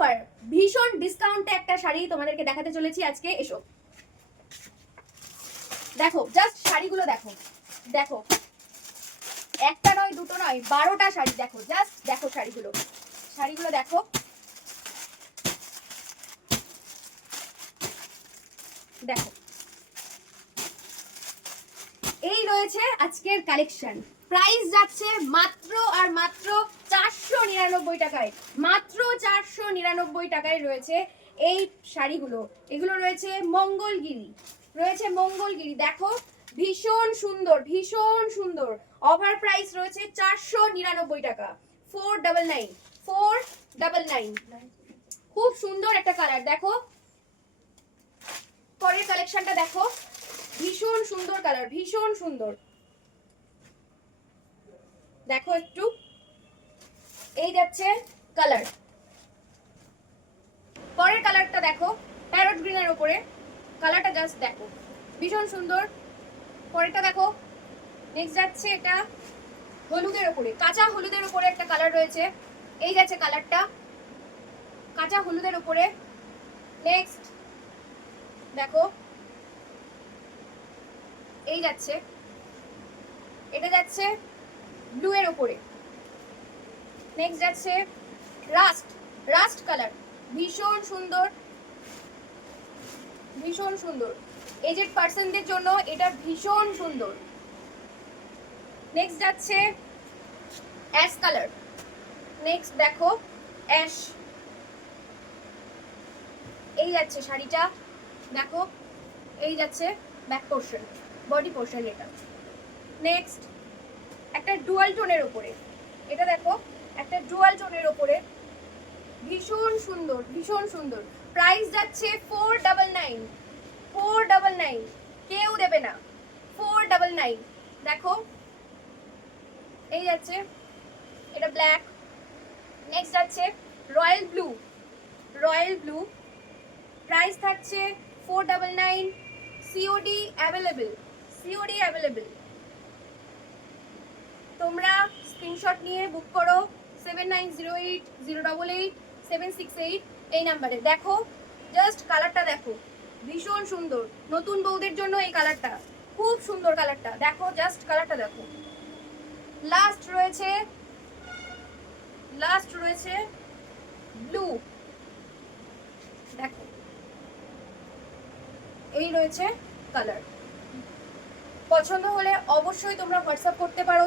Offer, ভীষণ ডিসকাউন্টে একটা শাড়ি তোমাদেরকে দেখাতে চলেছি আজকে। এসো দেখো, জাস্ট শাড়িগুলো দেখো, দেখো একটা নয় দুটো নয় 12টা শাড়ি। দেখো জাস্ট দেখো শাড়িগুলো, শাড়িগুলো দেখো। দেখো এই রয়েছে আজকের কালেকশন। প্রাইস যাচ্ছে মাত্র আর মাত্র 499 টাকায়। মাত্র 499 টাকায় রয়েছে এই শাড়িগুলো। এগুলো রয়েছে মঙ্গলগিরি, রয়েছে মঙ্গলগিরি। দেখো ভীষণ সুন্দর, ভীষণ সুন্দর। অফার প্রাইস রয়েছে 499 টাকা। 499, 499। খুব সুন্দর একটা কালার। দেখো পরের কালেকশনটা দেখো, ভীষণ সুন্দর কালার, ভীষণ সুন্দর। দেখো একটু, এই যাচ্ছে কালার। পরের কালারটা দেখো, প্যারট গ্রিনের উপরে কালারটা জাস্ট দেখো, ভীষণ সুন্দর। পরেরটা দেখো, নেক্সট যাচ্ছে এটা হলুদের উপরে, কাঁচা হলুদের উপরে একটা কালার রয়েছে। এই যাচ্ছে কালারটা, কাঁচা হলুদের উপরে। নেক্সট দেখো, এই যাচ্ছে, এটা যাচ্ছে ব্লু এর উপরে। নেক্সট যাচ্ছে রাস্ট, রাস্ট কালার, ভীষণ সুন্দর, ভীষণ সুন্দর। এজেড পার্সনদের জন্য এটা ভীষণ সুন্দর। নেক্সট যাচ্ছে অ্যাশ কালার। নেক্সট দেখো অ্যাশ, এই যাচ্ছে শাড়িটা। দেখো এই যাচ্ছে ব্যাক পোর্শন, বডি পোর্শন এটা। নেক্সট একটা ডুয়াল টোনের উপরে, এটা দেখো একটা ডুয়াল টোনের উপরে, ভীষণ সুন্দর, ভীষণ সুন্দর। প্রাইস যাচ্ছে 499, 499, কেউ দেবে না। 499। দেখো এই যাচ্ছে এটা ব্ল্যাক। নেক্সট যাচ্ছে royal blue, royal blue. Price থাকছে 499। COD available, COD available. তোমরা স্ক্রিনশট নিয়ে বুক করো 7908088768 এই নাম্বারে। দেখো জাস্ট কালারটা দেখো, ভীষণ সুন্দর। নতুন বউদের জন্য এই কালারটা খুব সুন্দর। কালারটা দেখো, জাস্ট কালারটা দেখো। লাস্ট রয়েছে, লাস্ট রয়েছে ব্লু। দেখো এই রয়েছে কালার। পছন্দ হলে অবশ্যই তোমরা হোয়াটসঅ্যাপ করতে পারো।